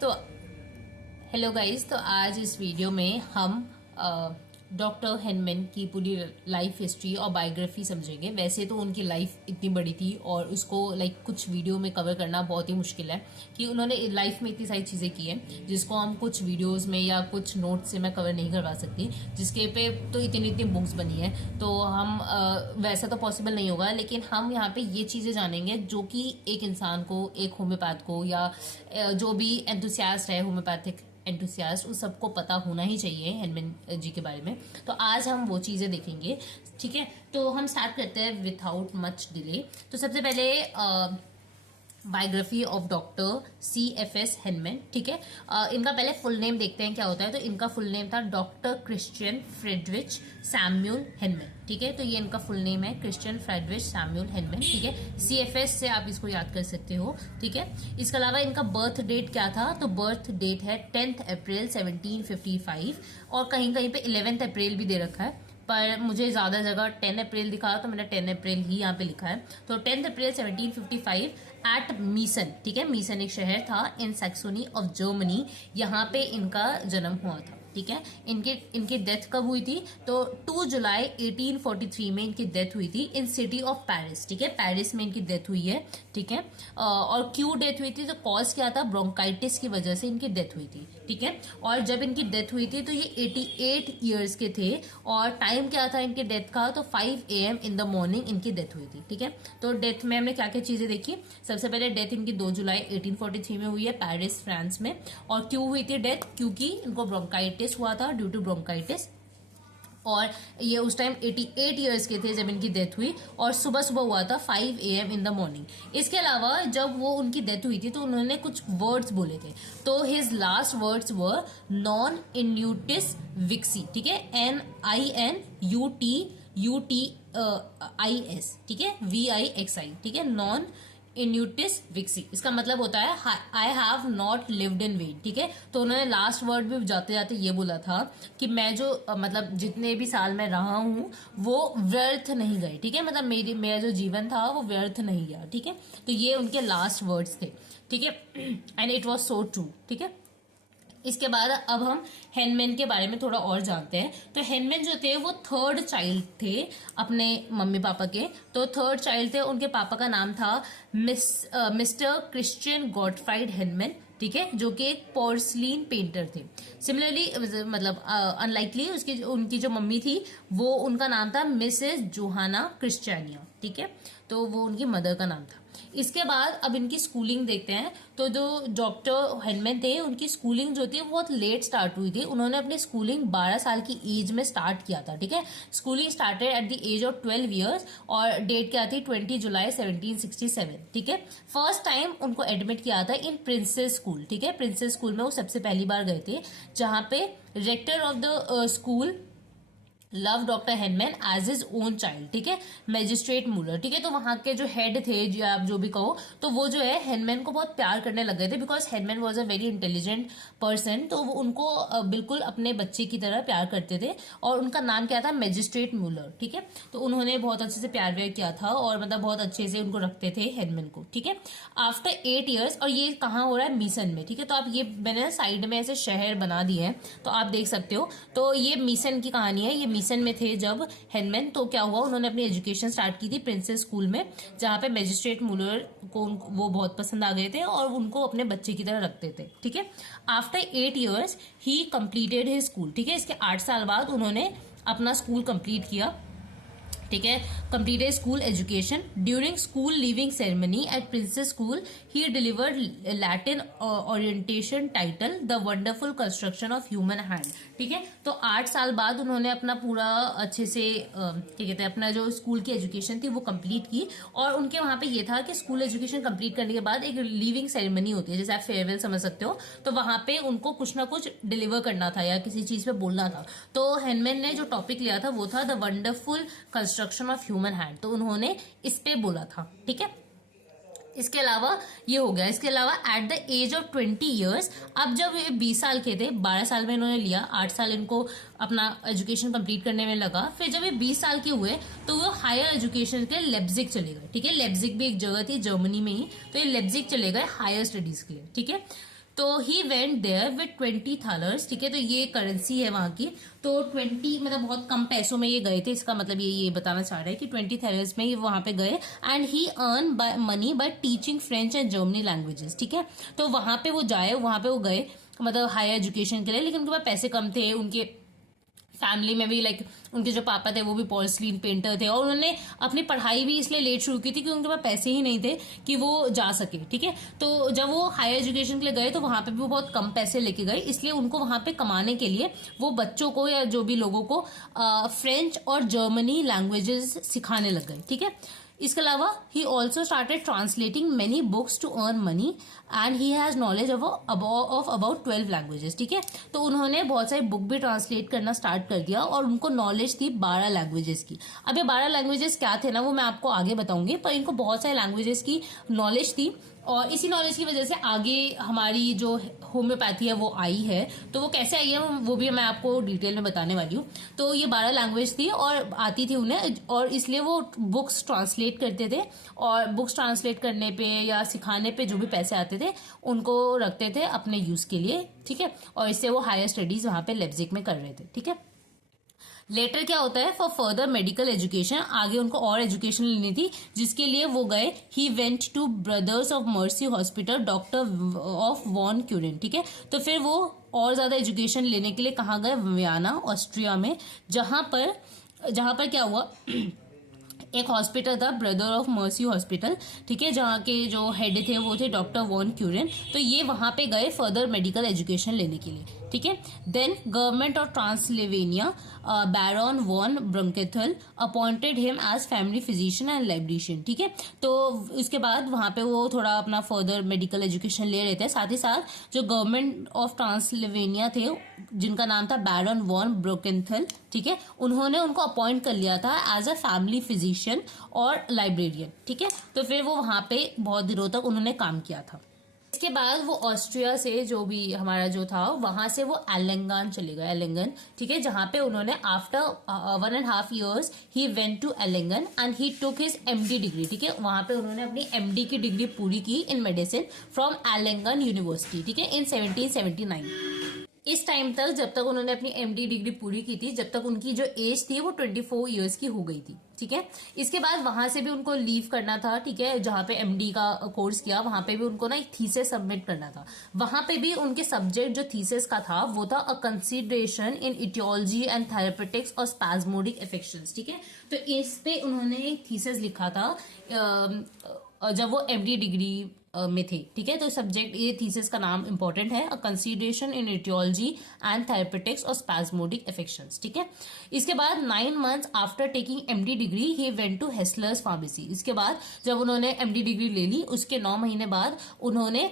तो hello guys, तो आज इस वीडियो में हम डॉक्टर हेनमैन की पूरी लाइफ हिस्ट्री और बायोग्राफी समझेंगे। वैसे तो उनकी लाइफ इतनी बड़ी थी और उसको कुछ वीडियो में कवर करना बहुत ही मुश्किल है कि उन्होंने लाइफ में इतनी सारी चीज़ें की हैं जिसको हम कुछ वीडियोस में या कुछ नोट से मैं कवर नहीं करवा सकती, जिसके पे तो इतनी इतनी बुक्स बनी है। तो हम वैसा तो पॉसिबल नहीं होगा, लेकिन हम यहाँ पे ये चीज़ें जानेंगे जो कि एक इंसान को, एक होम्योपैथ को या जो भी एंथुसियास्ट है, होम्योपैथिक एंथुसियास्ट, उस सबको पता होना ही चाहिए हेनमैन जी के बारे में। तो आज हम वो चीज़ें देखेंगे, ठीक है। तो हम स्टार्ट करते हैं विथआउट मच डिले। तो सबसे पहले biography of doctor CFS Henman, ठीक है। इनका पहले फुल नेम देखते हैं क्या होता है। तो इनका फुल नेम था doctor Christian Friedrich Samuel Henman, ठीक है। तो ये इनका फुल नेम है, क्रिश्चियन फ्रेडरिच सैमुअल हेनमैन, ठीक है। CFS से आप इसको याद कर सकते हो, ठीक है। इसके अलावा इनका बर्थ डेट क्या था, तो बर्थ डेट है 10 अप्रैल 1755 और कहीं कहीं पे 11 अप्रैल भी दे रखा है, पर मुझे ज़्यादा जगह 10 अप्रैल दिखा तो मैंने 10 अप्रैल ही यहाँ पे लिखा है। तो 10 अप्रैल 1755 एट मीसन, ठीक है। मीसन एक शहर था इन सैक्सोनी ऑफ जर्मनी, यहाँ पे इनका जन्म हुआ था, ठीक है। इनकी डेथ कब हुई थी, तो 2 जुलाई 1843 में इनकी डेथ हुई थी इन सिटी ऑफ पेरिस, ठीक है। पेरिस में इनकी डेथ हुई है, ठीक है। और क्यों डेथ हुई थी, तो कॉज क्या था, ब्रोंकाइटिस की वजह से इनकी डेथ हुई थी, ठीक है। और जब इनकी डेथ हुई थी तो ये 88 ईयर्स के थे और टाइम क्या था इनके डेथ का, तो 5 AM इन द मॉर्निंग इनकी डेथ हुई थी, ठीक है। तो डेथ में हमने क्या क्या चीजें देखी। सबसे पहले डेथ इनकी 2 जुलाई 1843 में हुई है पेरिस फ्रांस में। और क्यों हुई थी डेथ, क्योंकि इनको ब्रोंकाइटिस हुआ था, ड्यू टू ब्रोंकाइटिस। और ये उस टाइम 88 ईयर्स के थे जब इनकी डेथ हुई और सुबह सुबह हुआ था 5 AM इन द मॉर्निंग। इसके अलावा जब वो उनकी डेथ हुई थी तो उन्होंने कुछ वर्ड्स बोले थे। तो his last words were non inutilis vixi, ठीक है। NINUTUTIS, ठीक है, VIXI, ठीक है। नॉन इन्यूटिस विक्सी, इसका मतलब होता है I have not lived in when, ठीक है। तो उन्होंने लास्ट वर्ड भी जाते जाते ये बोला था कि मैं जो मतलब जितने भी साल मैं रहा हूं वो व्यर्थ नहीं गए, ठीक है। मतलब मेरा जो जीवन था वो व्यर्थ नहीं गया, ठीक है। तो ये उनके लास्ट वर्ड्स थे, ठीक है। And it was so true, ठीक है। इसके बाद अब हम हेनमैन के बारे में थोड़ा और जानते हैं। तो हेनमैन जो थे वो थर्ड चाइल्ड थे अपने मम्मी पापा के। तो थर्ड चाइल्ड थे, उनके पापा का नाम था मिस्टर क्रिश्चियन गॉटफ्राइड हेनमैन, ठीक है, जो कि एक पोर्सलिन पेंटर थे। सिमिलरली मतलब अनलाइकली उनकी जो मम्मी थी वो, उनका नाम था मिसेस जोहाना क्रिस्टियानिया, ठीक है। तो वो उनकी मदर का नाम था। इसके बाद अब इनकी स्कूलिंग देखते हैं। तो जो डॉक्टर हेनमैन थे उनकी स्कूलिंग जो थी वो बहुत लेट स्टार्ट हुई थी। उन्होंने अपनी स्कूलिंग 12 साल की एज में स्टार्ट किया था, ठीक है। Schooling started at the age of 12 years और डेट क्या थी, 20 जुलाई 1767, ठीक है। फर्स्ट टाइम उनको एडमिट किया था इन प्रिंसेस स्कूल, ठीक है। प्रिंसेस स्कूल में वो सबसे पहली बार गए थे, जहां पे rector of the school love doctor Hahnemann as his own child, ठीक है। मैजिस्ट्रेट मूलर, ठीक है। तो वहां के जो हेड थे, जो आप जो भी कहो, तो वो जो है हेनमैन को बहुत प्यार करने लग गए थे, because Henman was a very intelligent person. तो वो उनको बिल्कुल अपने बच्चे की तरह प्यार करते थे और उनका नाम क्या था, मैजिस्ट्रेट मूलर, ठीक है। तो उन्होंने बहुत अच्छे से प्यार व्यार किया था और मतलब बहुत अच्छे से उनको रखते थे हेनमैन को, ठीक है। आफ्टर 8 ईयर्स, और ये कहाँ हो रहा है, मीसन में, ठीक है। तो आप ये मैंने साइड में ऐसे शहर बना दिए हैं तो आप देख सकते हो। तो ये मीसन की कहानी है। ये मीसन में थे जब हेनमैन, तो क्या हुआ, उन्होंने अपनी एजुकेशन स्टार्ट की थी प्रिंसेस स्कूल में, जहां पे मैजिस्ट्रेट मूलर को वो बहुत पसंद आ गए थे और उनको अपने बच्चे की तरह रखते थे, ठीक है। After 8 years he completed his school, ठीक है। इसके 8 साल बाद उन्होंने अपना स्कूल कंप्लीट किया, ठीक है। Completed school education. During school leaving ceremony eight princess school he delivered Latin orientation title the wonderful construction of human hand, ठीक है। तो 8 साल बाद उन्होंने अपना पूरा अच्छे से क्या कहते हैं, अपना जो स्कूल की एजुकेशन थी वो कंप्लीट की। और उनके वहां पे ये था कि स्कूल एजुकेशन कंप्लीट करने के बाद एक लीविंग सेरेमनी होती है, जैसे आप फेयरवेल समझ सकते हो। तो वहां पे उनको कुछ ना कुछ डिलीवर करना था या किसी चीज पे बोलना था। तो हेनमैन ने जो टॉपिक लिया था वो था the wonderful construction of human hand, तो उन्होंने इस पे बोला था, ठीक है। इसके अलावा ये हो गया। इसके अलावा at the age of 20 years, अब जब ये 20 साल के थे, 12 साल में इन्होंने लिया, 8 साल इनको अपना एजुकेशन कंप्लीट करने में लगा। फिर जब ये 20 साल के हुए तो वो हायर एजुकेशन के लिए लेप्जिग चले गए, ठीक है। लेप्जिग भी एक जगह थी जर्मनी में ही, तो ये लेप्जिग चले गए हायर स्टडीज के लिए, ठीक है। तो he went there with 20 thalers, ठीक है, तो ये करेंसी है वहां की। तो 20 मतलब बहुत कम पैसों में ये गए थे, इसका मतलब ये बताना चाह रहा है कि 20 thalers में ये वहां पे गए। And he earn by money by teaching French and Germany languages, ठीक है। तो वहां पे वो गए मतलब हायर एजुकेशन के लिए, लेकिन उनके पास पैसे कम थे। उनके फैमिली में भी लाइक उनके जो पापा थे वो भी पोर्सलिन पेंटर थे, और उन्होंने अपनी पढ़ाई भी इसलिए लेट शुरू की थी कि उनके पास पैसे ही नहीं थे कि वो जा सके, ठीक है। तो जब वो हायर एजुकेशन के लिए गए तो वहां पे भी वो बहुत कम पैसे लेके गए, इसलिए उनको वहां पे कमाने के लिए वो बच्चों को या जो भी लोगों को फ्रेंच और जर्मनी लैंग्वेजेस सिखाने लग गए, ठीक है। इसके अलावा he also started translating many books to earn money and he has knowledge of about 12 languages, ठीक है। तो उन्होंने बहुत सारी बुक भी ट्रांसलेट करना स्टार्ट कर दिया और उनको नॉलेज थी 12 लैंग्वेजेस की। अब ये 12 लैंग्वेजेस क्या थे ना, वो मैं आपको आगे बताऊंगी, पर इनको बहुत सारे लैंग्वेजेस की नॉलेज थी, और इसी नॉलेज की वजह से आगे हमारी जो होम्योपैथी है वो आई है। तो वो कैसे आई है वो भी मैं आपको डिटेल में बताने वाली हूँ। तो ये 12 लैंग्वेज थी और आती थी उन्हें, और इसलिए वो बुक्स ट्रांसलेट करते थे, और बुक्स ट्रांसलेट करने पे या सिखाने पे जो भी पैसे आते थे उनको रखते थे अपने यूज के लिए, ठीक है। और इससे वो हायर स्टडीज वहां पे लेप्जिग में कर रहे थे, ठीक है। लेटर क्या होता है, फॉर फर्दर मेडिकल एजुकेशन, आगे उनको और एजुकेशन लेनी थी, जिसके लिए वो गए। He went to Brothers of Mercy hospital, doctor of von Quarin, ठीक है। तो फिर वो और ज्यादा एजुकेशन लेने के लिए कहाँ गए, वियना ऑस्ट्रिया में, जहां पर क्या हुआ एक हॉस्पिटल था, ब्रदर ऑफ मर्सी हॉस्पिटल, ठीक है, जहाँ के जो हेड थे वो थे डॉक्टर वॉन क्यूरिन। तो ये वहां पे गए फर्दर मेडिकल एजुकेशन लेने के लिए, ठीक है। Then government of Transylvania Baron von Brukenthal appointed him as family physician and librarian, ठीक है। तो इसके बाद वहां पे वो थोड़ा अपना फर्दर मेडिकल एजुकेशन ले रहे थे। साथ ही साथ जो गवर्नमेंट ऑफ ट्रांसल्वेनिया थे, जिनका नाम था बैरन वॉन ब्रंकेथल, ठीक है, उन्होंने उनको अपॉइंट कर लिया था एज अ फैमिली फिजिशियन और लाइब्रेरियन, ठीक है। तो फिर वो वहां पे बहुत दिनों तक उन्होंने काम किया था। इसके बाद वो ऑस्ट्रिया से जो भी हमारा जो था वहां से वो एलेंगन चले गए, एलेंगन, ठीक है, जहां पे उन्होंने after 1.5 years he went to Erlangen and he took his MD degree, ठीक है। वहां पे उन्होंने अपनी MD की डिग्री पूरी की इन मेडिसिन फ्रॉम एलेंगन यूनिवर्सिटी, ठीक है, इन 1779। इस टाइम तक, जब तक उन्होंने अपनी MD डिग्री पूरी की थी, जब तक उनकी जो एज थी वो 24 years की हो गई थी, ठीक है। इसके बाद वहां से भी उनको लीव करना था, ठीक है, जहां पे MD का कोर्स किया वहां पे भी उनको ना एक थीसिस सबमिट करना था। वहां पे भी उनके सब्जेक्ट जो थीसिस का था वो था a consideration in etiology and therapeutics और स्पैज्मोडिक अफेक्शंस, ठीक है। तो इस पे उन्होंने एक थीसिस लिखा था जब वो MD डिग्री में थे, ठीक है। तो सब्जेक्ट, ये थीसिस का नाम इंपॉर्टेंट है, a consideration in etiology and therapeutics और स्पैज्मोडिक अफेक्शंस, ठीक है। इसके बाद 9 months after taking MD degree he went to Hessler's pharmacy. इसके बाद जब उन्होंने MD डिग्री ले ली, उसके 9 महीने बाद उन्होंने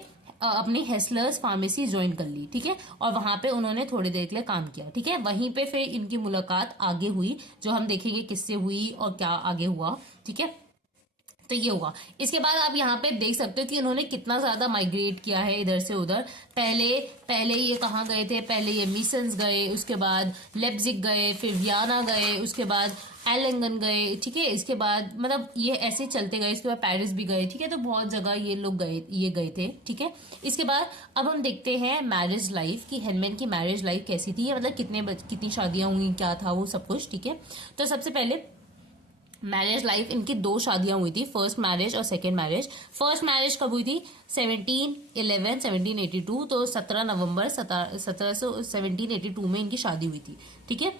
अपनी हेस्लर्स फार्मेसी ज्वाइन कर ली, ठीक है, और वहां पे उन्होंने थोड़ी देर के लिए काम किया, ठीक है। वहीं पे फिर इनकी मुलाकात आगे हुई, जो हम देखेंगे किससे हुई और क्या आगे हुआ, ठीक है। तो ये हुआ। इसके बाद आप यहाँ पे देख सकते हो कि उन्होंने कितना ज्यादा माइग्रेट किया है इधर से उधर। पहले ये कहाँ गए थे, पहले ये मिसन्स गए, उसके बाद लेप्जिग गए, फिर वियना गए, उसके बाद एलेंगन गए, ठीक है। इसके बाद मतलब ये ऐसे चलते गए, इसके बाद पेरिस भी गए, ठीक है। तो बहुत जगह ये लोग गए थे, ठीक है। इसके बाद अब हम देखते हैं मैरिज लाइफ की, हेनमैन की मैरिज लाइफ कैसी थी, मतलब कितनी शादियां हुई, क्या था वो सब कुछ, ठीक है। तो सबसे पहले मैरिज लाइफ, इनकी 2 शादियां हुई थी, फर्स्ट मैरिज और सेकेंड मैरिज। फर्स्ट मैरिज कब हुई थी, 1782, तो 17 नवंबर 1782 में इनकी शादी हुई थी, ठीक है।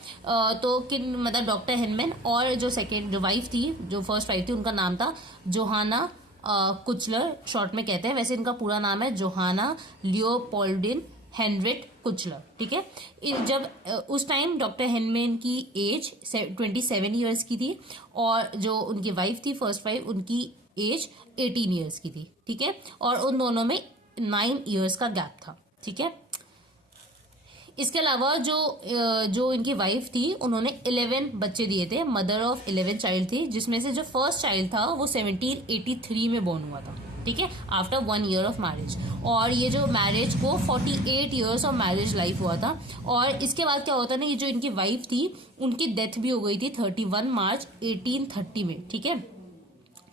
तो किन मतलब डॉक्टर हेनमैन, और जो सेकेंड जो वाइफ थी, जो फर्स्ट वाइफ थी, उनका नाम था जोहाना कुचलर, शॉर्ट में कहते हैं, वैसे इनका पूरा नाम है जोहाना लियोपोल्डिन हेनरिट कुचलर, ठीक है। जब उस टाइम डॉक्टर हेनमैन की एज 27 years की थी, और जो उनकी वाइफ थी, फर्स्ट वाइफ, उनकी एज 18 years की थी, ठीक है। और उन दोनों में 9 years का गैप था, ठीक है। इसके अलावा जो इनकी वाइफ थी, उन्होंने 11 बच्चे दिए थे, मदर ऑफ 11 चाइल्ड थी, जिसमें से जो फर्स्ट चाइल्ड था वो 1783 में बॉर्न हुआ था, ठीक है, आफ्टर 1 year ऑफ मैरिज। और ये जो मैरिज को 48 years ऑफ मैरिज लाइफ हुआ था। और इसके बाद क्या होता है ना, ये जो इनकी वाइफ थी उनकी डेथ भी हो गई थी 31 मार्च 1830 में, ठीक है।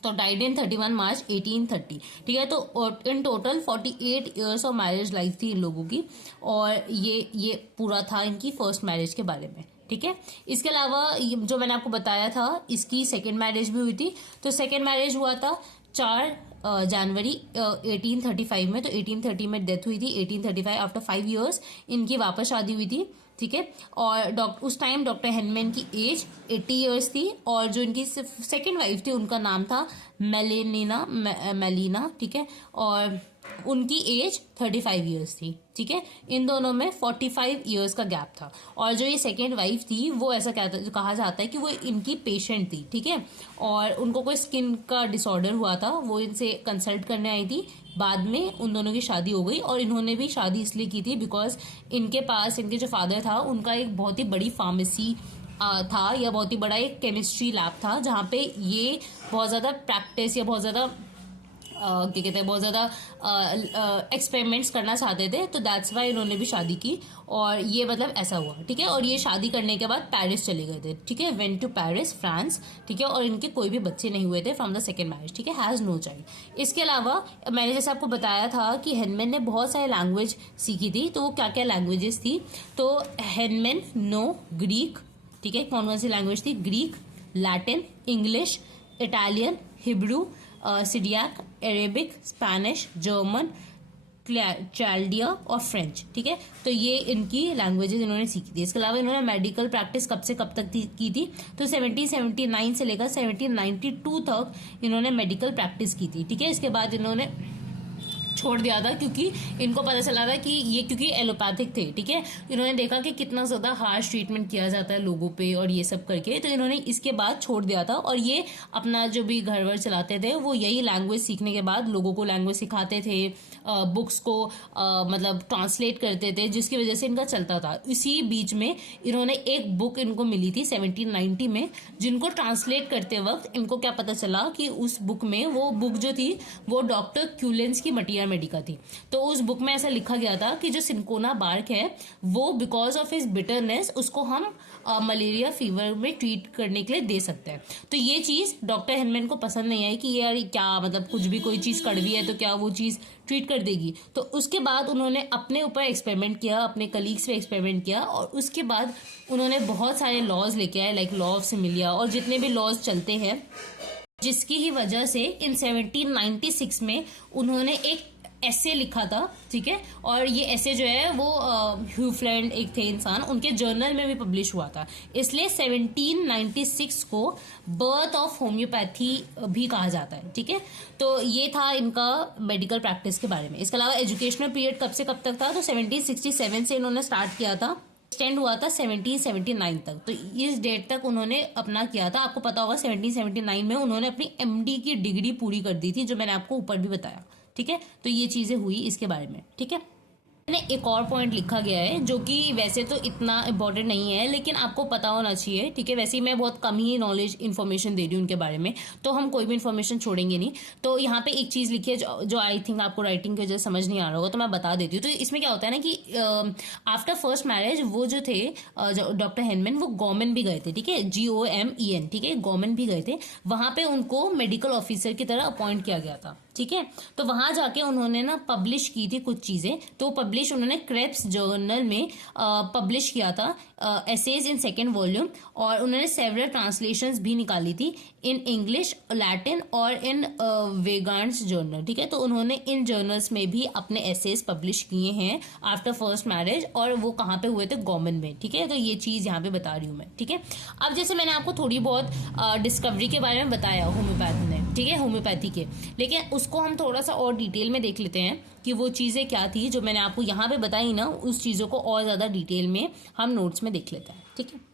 तो डाइड इन 31 मार्च 1830, ठीक है। तो in total 48 years of marriage life थी इन लोगों की, और ये पूरा था इनकी फर्स्ट मैरिज के बारे में, ठीक है। इसके अलावा जो मैंने आपको बताया था, इसकी सेकेंड मैरिज भी हुई थी। तो सेकेंड मैरिज हुआ था 4 जनवरी 1835 में। तो 1830 में डेथ हुई थी, 1835 आफ्टर 5 ईयर्स इनकी वापस शादी हुई थी, ठीक है। और उस टाइम डॉक्टर हेनमैन की एज 80 ईयर्स थी, और जो इनकी सेकेंड वाइफ थी उनका नाम था मेलिना, ठीक है, और उनकी एज 35 ईयर्स थी, ठीक है। इन दोनों में 45 ईयर्स का गैप था। और जो ये सेकेंड वाइफ थी वो ऐसा कहा जाता है कि वो इनकी पेशेंट थी, ठीक है, और उनको कोई स्किन का डिसऑर्डर हुआ था, वो इनसे कंसल्ट करने आई थी। बाद में उन दोनों की शादी हो गई, और इन्होंने भी शादी इसलिए की थी बिकॉज इनके पास इनके जो फादर था उनका एक बहुत ही बड़ी फार्मेसी था, या बहुत ही बड़ा एक केमिस्ट्री लैब था, जहाँ पे ये बहुत ज़्यादा प्रैक्टिस या बहुत ज़्यादा क्या कहते हैं, बहुत ज़्यादा एक्सपेरिमेंट्स करना चाहते थे। तो दैट्स वाई इन्होंने भी शादी की, और ये मतलब ऐसा हुआ, ठीक है। और ये शादी करने के बाद पेरिस चले गए थे, ठीक है, वेंट टू पेरिस फ्रांस, ठीक है। और इनके कोई भी बच्चे नहीं हुए थे फ्रॉम द सेकेंड मैरिज, ठीक है, हैज़ नो चाइल्ड। इसके अलावा मैंने जैसे आपको बताया था कि हेनमैन ने बहुत सारे लैंग्वेज सीखी थी। तो वो क्या क्या लैंग्वेजेस थी? तो हेनमैन नो ग्रीक, ठीक है, कौन कौन सी लैंग्वेज थी? Greek, Latin, English, Italian, Hebrew, Syriac, Arabic, Spanish, German, Chaldaic और फ्रेंच, ठीक है। तो ये इनकी लैंग्वेजेस इन्होंने सीखी थी। इसके अलावा इन्होंने मेडिकल प्रैक्टिस कब से कब तक की थी? तो 1779 से लेकर 1792 तक इन्होंने मेडिकल प्रैक्टिस की थी, ठीक है। इसके बाद इन्होंने छोड़ दिया था, क्योंकि इनको पता चला था कि ये क्योंकि एलोपैथिक थे, ठीक है। इन्होंने देखा कि कितना ज्यादा हार्श ट्रीटमेंट किया जाता है लोगों पे और ये सब करके, तो इन्होंने इसके बाद छोड़ दिया था। और ये अपना जो भी घर वर चलाते थे वो यही लैंग्वेज सीखने के बाद लोगों को लैंग्वेज सिखाते थे, बुक्स को मतलब ट्रांसलेट करते थे, जिसकी वजह से इनका चलता था। इसी बीच में इन्होंने एक बुक इनको मिली थी 1790 में, जिनको ट्रांसलेट करते वक्त इनको क्या पता चला कि उस बुक में, वो बुक जो थी वो डॉक्टर क्यूलेंस की मटिया मेडिका थी। तो उस बुक में ऐसा लिखा गया था कि जो सिंकोना बार्क है वो बिकॉज ऑफ हिज बिटरनेस उसको हम मलेरिया फीवर में ट्रीट करने के लिए दे सकते हैं। तो ये चीज डॉक्टर हेनमैन को पसंद नहीं आई कि यार क्या मतलब कुछ भी कोई चीज कड़वी है तो क्या वो चीज ट्रीट कर देगी। तो उसके बाद उन्होंने अपने ऊपर एक्सपेरिमेंट किया, अपने कलीग्स पे एक्सपेरिमेंट किया, और उसके बाद उन्होंने बहुत सारे लॉज लेके आए, लाइक लॉ ऑफ सिमिलिया और जितने भी लॉज चलते हैं, जिसकी ही वजह से इन 1796 में उन्होंने एक ऐसे लिखा था, ठीक है। और ये ऐसे जो है वो ह्यूफ्लैंड एक थे इंसान, उनके जर्नल में भी पब्लिश हुआ था। इसलिए 1796 को बर्थ ऑफ होम्योपैथी भी कहा जाता है, ठीक है। तो ये था इनका मेडिकल प्रैक्टिस के बारे में। इसके अलावा एजुकेशनल पीरियड कब से कब तक था? तो 1767 से इन्होंने स्टार्ट किया था, एक्सटेंड हुआ था 1779 तक। तो इस डेट तक उन्होंने अपना किया था। आपको पता होगा 1779 में उन्होंने अपनी एमडी की डिग्री पूरी कर दी थी, जो मैंने आपको ऊपर भी बताया, ठीक है। तो ये चीजें हुई इसके बारे में, ठीक है। मैंने एक और पॉइंट लिखा गया है जो कि वैसे तो इतना इम्पोर्टेंट नहीं है, लेकिन आपको पता होना चाहिए, ठीक है। वैसे ही मैं बहुत कम ही नॉलेज इन्फॉर्मेशन दे रही हूँ उनके बारे में, तो हम कोई भी इन्फॉर्मेशन छोड़ेंगे नहीं। तो यहाँ पे एक चीज लिखी है जो आई थिंक आपको राइटिंग की वजह से समझ नहीं आ रहा होगा, तो मैं बता देती हूँ। तो इसमें क्या होता है ना कि आफ्टर फर्स्ट मैरिज वो जो थे डॉक्टर हेनमैन, वो गवर्नमेंट भी गए थे, ठीक है, GOMEN, ठीक है, गवर्नमेंट भी गए थे। वहां पे उनको मेडिकल ऑफिसर की तरह अपॉइंट किया गया था, ठीक है। तो वहां जाके उन्होंने ना पब्लिश की थी कुछ चीजें। तो पब्लिश उन्होंने क्रेब्स जर्नल में पब्लिश किया था, एसेज इन सेकेंड वॉल्यूम, और उन्होंने सेवरल ट्रांसलेशंस भी निकाली थी इन इंग्लिश, लैटिन और इन वेगान्स जर्नल, ठीक है। तो उन्होंने इन जर्नल्स में भी अपने एसेज पब्लिश किए हैं आफ्टर फर्स्ट मैरिज, और वो कहाँ पे हुए थे? गवर्नमेंट में, ठीक है। तो ये चीज यहाँ पे बता रही हूँ मैं, ठीक है। अब जैसे मैंने आपको थोड़ी बहुत डिस्कवरी के बारे में बताया होम्योपैथ ने, ठीक है, होम्योपैथी के, लेकिन उसको हम थोड़ा सा और डिटेल में देख लेते हैं कि वो चीजें क्या थी जो मैंने आपको यहाँ पे बताई ना, उस चीजों को और ज्यादा डिटेल में हम नोट्स में देख लेते हैं, ठीक है।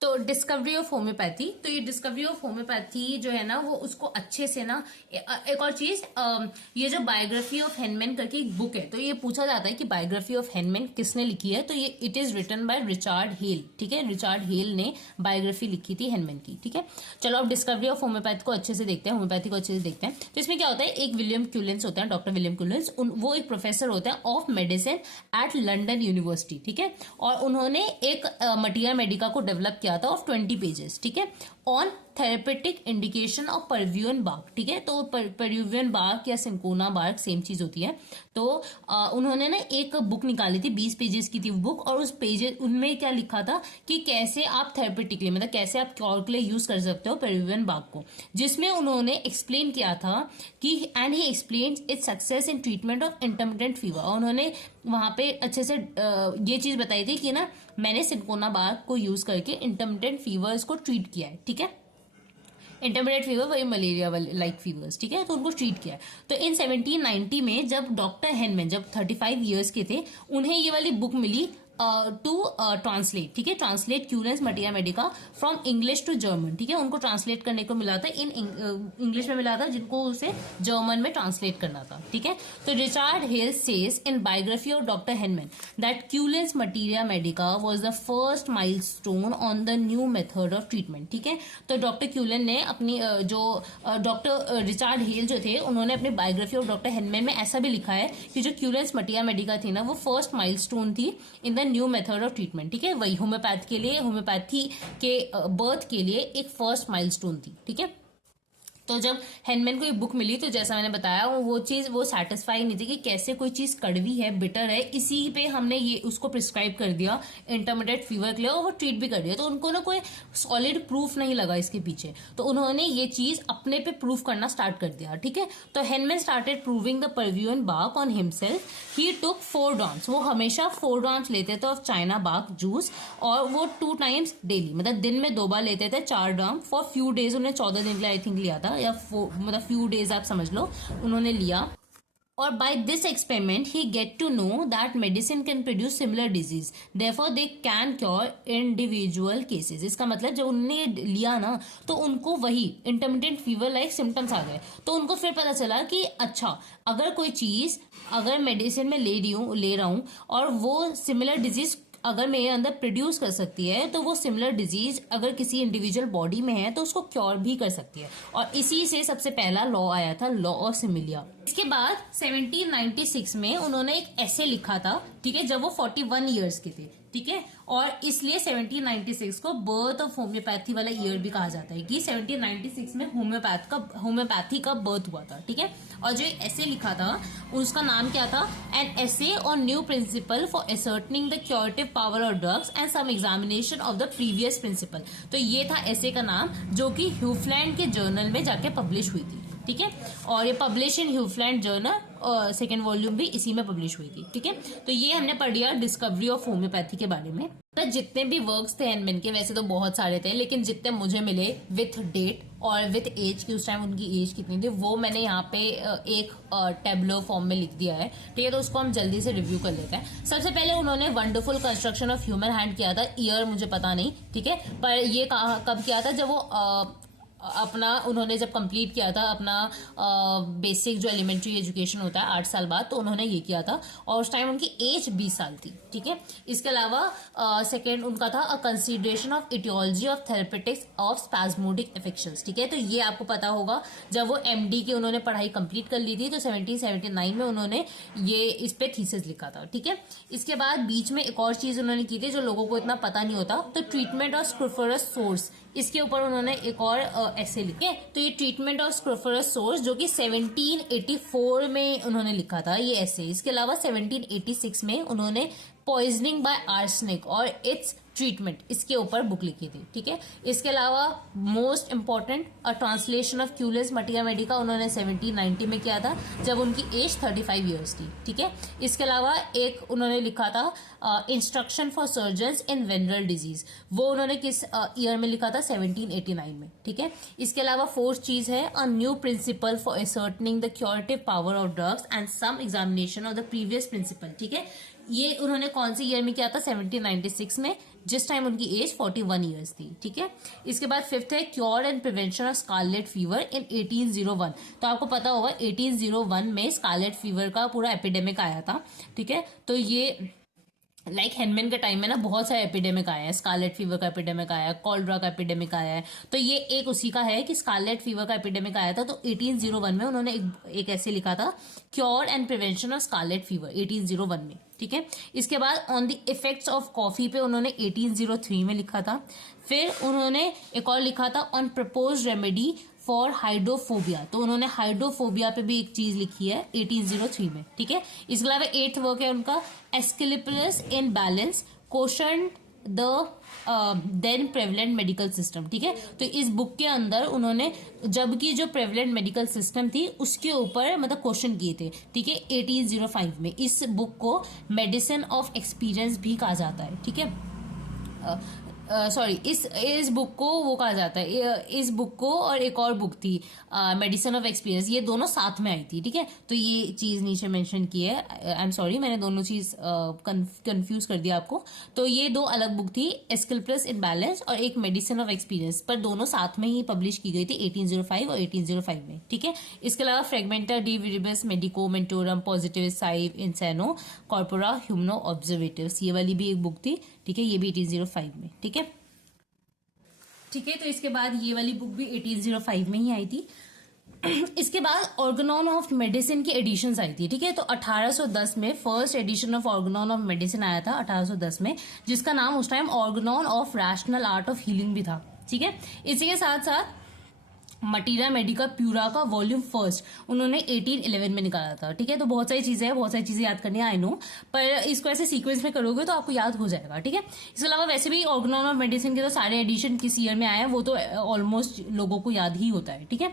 तो डिस्कवरी ऑफ होम्योपैथी, तो ये डिस्कवरी ऑफ होम्योपैथी जो है ना वो उसको अच्छे से ना, एक और चीज, ये जो बायोग्राफी ऑफ हेनमैन करके एक बुक है, तो ये पूछा जाता है कि बायोग्राफी ऑफ हेनमैन किसने लिखी है? तो ये it is written by Richard Hale, ठीक है। रिचार्ड हेल ने बायोग्राफी लिखी थी हेनमैन की, ठीक है। चलो अब डिस्कवरी ऑफ होम्योपैथी को अच्छे से देखते हैं, होम्योपैथी को अच्छे से देखते हैं। तो इसमें क्या होता है, एक विलियम क्यूलेंस होता है, डॉक्टर विलियम क्यूलेंस, वो एक प्रोफेसर होता है of medicine eight London university, ठीक है। और उन्होंने एक मटिया मेडिका को डेवलप किया था ऑफ 20 पेजेस, ठीक है, on therapeutic indication of Peruvian bark, ठीक है। तो पेरुवियन बार्क या सिंकोना बार्क सेम चीज होती है। तो उन्होंने ना एक बुक निकाली थी, 20 पेजेस की थी वो बुक, और उस पेजेस उनमें क्या लिखा था कि कैसे आप थेरेपेटिकली मतलब कैसे आप क्योर के लिए यूज कर सकते हो पेरुवियन बार्क को, जिसमें उन्होंने एक्सप्लेन किया था कि and he explain its success in treatment of intermittent fever. और उन्होंने वहां पे अच्छे से ये चीज बताई थी कि ना मैंने सिंकोना बार्क को यूज करके इंटरमिटेंट फीवर्स को ट्रीट किया है, ठीक है। इंटरमीडिएट फीवर वही मलेरिया लाइक फीवर्स, ठीक है। तो उनको ट्रीट किया है। तो इन 1790 में जब डॉक्टर हेनमैन जब 35 ईयर्स के थे, उन्हें ये वाली बुक मिली टू ट्रांसलेट, ठीक है, translate Cullen's materia medica from English to German, ठीक है। उनको ट्रांसलेट करने को मिला था, इन इंग्लिश में मिला था, जिनको उसे जर्मन में ट्रांसलेट करना था, ठीक है। तो Richard Haehl says in biography of doctor Hahnemann that Cullen's materia medica was the first milestone on the new method of treatment, ठीक है। तो डॉक्टर क्यूलेन ने अपनी जो डॉक्टर रिचार्ड हेल जो थे, उन्होंने अपनी बायोग्राफी ऑफ डॉक्टर हेनमैन में ऐसा भी लिखा है कि जो क्यूलेंस मटिया मेडिका थी ना, वो फर्स्ट माइलस्टोन थी in the new method of treatment, ठीक है। वही होम्योपैथ के लिए, होम्योपैथी के बर्थ के लिए एक फर्स्ट माइलस्टोन थी, ठीक है। तो जब हेनमैन को ये बुक मिली, तो जैसा मैंने बताया वो चीज वो सेटिस्फाई नहीं थी कि कैसे कोई चीज कड़वी है, बिटर है, इसी पे हमने ये उसको प्रिस्क्राइब कर दिया इंटरमीडिएट फीवर के लिए, और वो ट्रीट भी कर दिया। तो उनको ना कोई सॉलिड प्रूफ नहीं लगा इसके पीछे, तो उन्होंने ये चीज अपने पे प्रूफ करना स्टार्ट कर दिया, ठीक है। तो Hahnemann started proving the Peruvian bark on himself. He took 4 drops, वो हमेशा 4 ड्रॉप्स लेते थे ऑफ चाइना बार्क जूस, और वो 2 टाइम्स डेली, मतलब दिन में 2 बार लेते थे 4 ड्रॉप फॉर फ्यू डेज। उन्हें 14 दिन के लिए आई थिंक लिया था, या मतलब फ्यू डेज आप समझ लो उन्होंने लिया। और by this experiment he get to know that medicine can produce similar disease, therefore they can cure individual cases. इसका मतलब जब उन्होंने लिया ना, तो उनको वही इंटरमिटेंट फीवर लाइक सिम्टम्स आ गए। तो उनको फिर पता चला कि अच्छा, अगर कोई चीज अगर मेडिसिन में ले रहा हूं और वो सिमिलर डिजीज अगर मेरे अंदर प्रोड्यूस कर सकती है, तो वो सिमिलर डिजीज अगर किसी इंडिविजुअल बॉडी में है तो उसको क्योर भी कर सकती है। और इसी से सबसे पहला लॉ आया था, लॉ ऑफ सिमिलिया। इसके बाद 1796 में उन्होंने एक ऐसे लिखा था, ठीक है, जब वो 41 ईयर्स के थे, ठीक है। और इसलिए 1796 को बर्थ ऑफ होम्योपैथी वाला ईयर भी कहा जाता है कि 1796 में होम्योपैथी का बर्थ हुआ था, ठीक है। और जो ऐसे लिखा था उसका नाम क्या था, an essay on new principle for ascertaining the curative power of drugs and some examination of the previous principle. तो ये था ऐसे का नाम, जो कि ह्यूफलैंड के जर्नल में जाके पब्लिश हुई थी, ठीक है। और ये पब्लिश इन ह्यूफलैंड जर्नल, और सेकेंड वॉल्यूम भी इसी में पब्लिश हुई थी, ठीक है। तो ये हमने पढ़ लिया डिस्कवरी ऑफ होम्योपैथी के बारे में। तो जितने भी वर्क्स थे हेनमैन के, वैसे तो बहुत सारे थे, लेकिन जितने मुझे मिले विथ डेट और विथ एज की, उस टाइम उनकी एज कितनी थी, वो मैंने यहाँ पे एक टेबलो फॉर्म में लिख दिया है, ठीक है। तो उसको हम जल्दी से रिव्यू कर लेते हैं। सबसे पहले उन्होंने wonderful construction of human hand किया था, ईयर मुझे पता नहीं, ठीक है, पर ये कब किया था, जब वो अपना उन्होंने जब कंप्लीट किया था अपना बेसिक जो एलिमेंट्री एजुकेशन होता है 8 साल बाद, तो उन्होंने ये किया था, और उस टाइम उनकी एज 20 साल थी, ठीक है। इसके अलावा सेकेंड उनका था a consideration of aetiology of therapeutics of spasmodic infections, ठीक है। तो ये आपको पता होगा, जब वो एमडी की उन्होंने पढ़ाई कंप्लीट कर ली थी, तो 1779 में उन्होंने ये इस पे थीसिस लिखा था, ठीक है। इसके बाद बीच में एक और चीज उन्होंने की थी जो लोगों को इतना पता नहीं होता, तो ट्रीटमेंट ऑफ स्क्रोफरस सोर्स, इसके ऊपर उन्होंने एक और ऐसे लिखे। तो ये ट्रीटमेंट ऑफ स्क्रोफरस सोर्स जो कि 1784 में उन्होंने लिखा था ये ऐसे। इसके अलावा 1786 में उन्होंने पॉइजनिंग बाय आर्सेनिक और इट्स ट्रीटमेंट, इसके ऊपर बुक लिखी थी, ठीक है। इसके अलावा most important a translation of Cullen's materia medica उन्होंने 1790 में किया था, जब उनकी एज 35 ईयर्स थी, ठीक है। इसके अलावा एक उन्होंने लिखा था instruction for surgeons in venereal disease, वो उन्होंने किस ईयर में लिखा था, 1789 में, ठीक है। इसके अलावा फोर्थ चीज है a new principle for ascertaining the curative power of drugs and some examination of the previous principle, ठीक है। ये उन्होंने कौन सी ईयर में किया था, 1796 में, जिस टाइम उनकी एज 41 ईयर्स थी, ठीक है। इसके बाद फिफ्थ है cure and prevention of scarlet fever in 1801। तो आपको पता होगा 1801 में स्कारलेट फीवर का पूरा एपिडेमिक आया था, ठीक है। तो ये लाइक हेनमैन के टाइम में ना बहुत सारे एपिडेमिक आए हैं, स्कारलेट फीवर का एपिडेमिक आया है, कॉलरा का एपिडेमिक आया है, तो ये एक उसी का है कि स्कारलेट फीवर का एपिडेमिक आया था। तो 1801 में उन्होंने एक ऐसे लिखा था cure and prevention of scarlet fever 1801 में, ठीक है। ठीक है। इसके बाद on the effects of coffee पे उन्होंने 1803 में लिखा था। फिर उन्होंने एक और लिखा था on propose remedy for hydrophobia, तो उन्होंने हाइड्रोफोबिया पे भी एक चीज लिखी है 1803 में, ठीक है। इसके अलावा 8th वर्क है उनका Aesculapius in balance question the then prevalent medical system, ठीक है। तो इस बुक के अंदर उन्होंने जबकि जो प्रेवलेंट मेडिकल सिस्टम थी उसके ऊपर मतलब क्वेश्चन किए थे, ठीक है, 1805 में। इस बुक को मेडिसिन ऑफ एक्सपीरियंस भी कहा जाता है, ठीक है। सॉरी, इस बुक को वो कहा जाता है, इस बुक को और एक और बुक थी मेडिसिन ऑफ एक्सपीरियंस, ये दोनों साथ में आई थी, ठीक है। तो ये चीज नीचे मेंशन की है, आई एम सॉरी मैंने दोनों चीज कंफ्यूज कर दिया आपको। तो ये दो अलग बुक थी, एस्किलप्लस इन बैलेंस और एक मेडिसिन ऑफ एक्सपीरियंस, पर दोनों साथ में ही पब्लिश की गई थी 1805 और 1805 में, ठीक है। इसके अलावा फ्रेगमेंटा डी विरिबस मेडिको मेंटोरम पॉजिटिव साइव इंसेनो कॉर्पोरा ह्यूमनो ऑब्जर्वेटिव्स, ये वाली भी एक बुक थी, ठीक है, ये भी 1805 में, ठीक है। ठीक है, तो इसके बाद ये वाली बुक भी 1805 में ही आई थी। इसके बाद ऑर्गेनॉन ऑफ मेडिसिन की एडिशंस आई थी, ठीक है। तो 1810 में first edition of Organon of medicine आया था 1810 में, जिसका नाम उस time Organon of rational art of healing भी था, ठीक है। इसी के साथ साथ मटीरिया मेडिका प्यूरा का वॉल्यूम फर्स्ट उन्होंने 1811 में निकाला था, ठीक है। तो बहुत सारी चीजें हैं, बहुत सारी चीजें याद करनी है, आई नो, पर इसको ऐसे सीक्वेंस में करोगे तो आपको याद हो जाएगा, ठीक है। इसके अलावा वैसे भी ऑर्गेनॉन ऑफ मेडिसिन के तो सारे एडिशन किस ईयर में आए हैं वो तो ऑलमोस्ट लोगों को याद ही होता है, ठीक है।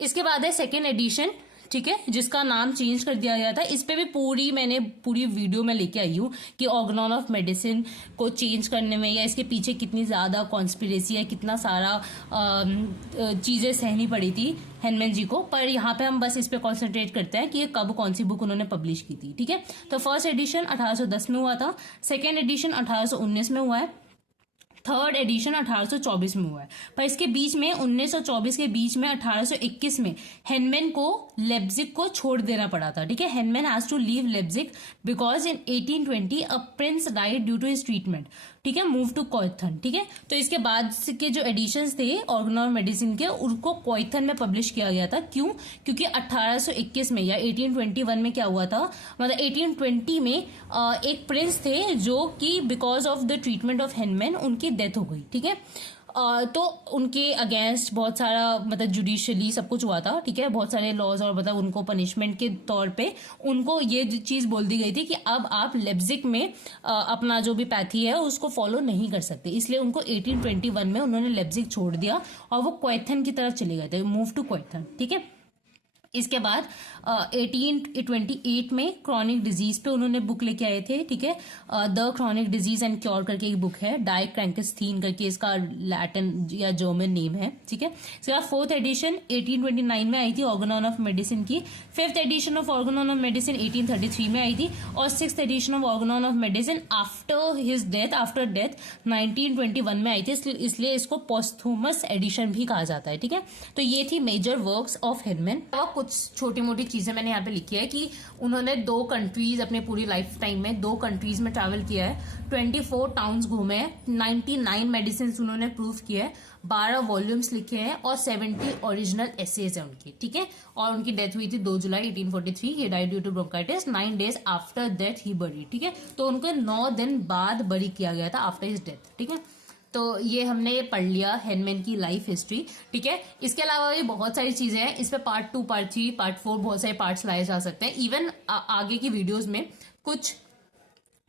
इसके बाद है सेकेंड एडिशन, ठीक है, जिसका नाम चेंज कर दिया गया था। इस पे भी मैंने पूरी वीडियो में लेके आई हूँ कि ऑर्गेनॉन ऑफ मेडिसिन को चेंज करने में या इसके पीछे कितनी ज्यादा कॉन्स्पिरेसी है, कितना सारा चीजें सहनी पड़ी थी हेनमैन जी को। पर यहाँ पे हम बस इस पे कॉन्सेंट्रेट करते हैं कि ये कब कौन सी बुक उन्होंने पब्लिश की थी, ठीक है। तो फर्स्ट एडिशन 1810 में हुआ था, सेकेंड एडिशन 1819 में हुआ है, थर्ड एडिशन 1824 में हुआ है। पर इसके बीच में 1924 के बीच में 1821 में हेनमैन को लेप्जिग को छोड़ देना पड़ा था, ठीक है। Hahnemann has to leave Leipzig because in 1820 a prince died due to his treatment, ठीक है, मूव टू कोइथन, ठीक है। तो इसके बाद के जो एडिशंस थे ऑर्गेनॉन मेडिसिन के, उनको कोइथन में पब्लिश किया गया था। क्यों? क्योंकि 1821 में या 1821 में क्या हुआ था, मतलब 1820 में एक प्रिंस थे जो कि because of the treatment of Henman उनकी डेथ हो गई, ठीक है। तो उनके अगेंस्ट बहुत सारा मतलब जुडिशियली सब कुछ हुआ था, ठीक है, बहुत सारे लॉज और मतलब उनको पनिशमेंट के तौर पे उनको ये चीज बोल दी गई थी कि अब आप लेप्जिग में अपना जो भी पैथी है उसको फॉलो नहीं कर सकते, इसलिए उनको 1821 में उन्होंने लेप्जिग छोड़ दिया और वो कोइथन की तरफ चले गए थे, मूव टू कोइथन, ठीक है। इसके बाद 1828 में क्रॉनिक डिजीज पे उन्होंने बुक लेके आए थे, ठीक है, the chronic disease and cure करके एक बुक है, डाई क्रैंकस्थीन करके इसका लैटिन या जर्मन नेम है, ठीक है। इसके बाद फोर्थ एडिशन 1829 में आई थी ऑर्गेनॉन ऑफ मेडिसिन की, fifth edition of Organon of medicine 1833 में आई थी और sixth addition of Organon of medicine after his death, after death 1921 में आई थी, इसलिए इसको पोस्थुमस एडिशन भी कहा जाता है, ठीक है। तो ये थी मेजर वर्क्स ऑफ हेनमैन। कुछ छोटी मोटी चीजें मैंने यहाँ पे लिखी है कि उन्होंने 2 कंट्रीज अपने पूरी लाइफ टाइम में 2 कंट्रीज में ट्रैवल किया है, 24 टाउन्स घूमे हैं, 99 मेडिसिन उन्होंने प्रूव किया है, 12 वॉल्यूम्स लिखे हैं और 70 ओरिजिनल एसेज है उनकी, ठीक है। और उनकी डेथ हुई थी 2 जुलाई 1843, he died due to bronchitis, 9 days after death he buried, ठीक है। तो उनको 9 दिन बाद बरी किया गया था आफ्टर हिज डेथ, ठीक है। तो ये हमने पढ़ लिया हेनमैन की लाइफ हिस्ट्री, ठीक है। इसके अलावा भी बहुत सारी चीजें हैं, इस पे पार्ट 2, पार्ट 3, पार्ट 4 बहुत सारे पार्ट्स लाए जा सकते हैं। इवन आगे की वीडियोस में कुछ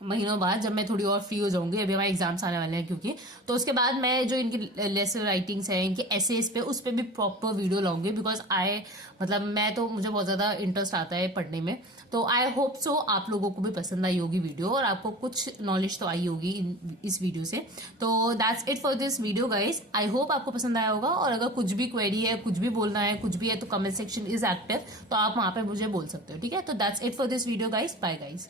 महीनों बाद जब मैं थोड़ी और फ्री हो जाऊंगी, अभी हमारे एग्जाम्स आने वाले हैं क्योंकि, तो उसके बाद मैं जो इनकी लेसन राइटिंग्स है, इनके एसेस पे, उस पे भी प्रॉपर वीडियो लाऊंगी बिकॉज मुझे बहुत ज्यादा इंटरेस्ट आता है पढ़ने में। तो आई होप सो आप लोगों को भी पसंद आई होगी वीडियो और आपको कुछ नॉलेज तो आई होगी इस वीडियो से। तो that's it for this video guys, I hope आपको पसंद आया होगा। और अगर कुछ भी क्वेरी है, कुछ भी बोलना है, कुछ भी है, तो कमेंट सेक्शन इज एक्टिव, तो आप वहां पे मुझे बोल सकते हो, ठीक है। तो that's it for this video guys, bye guys.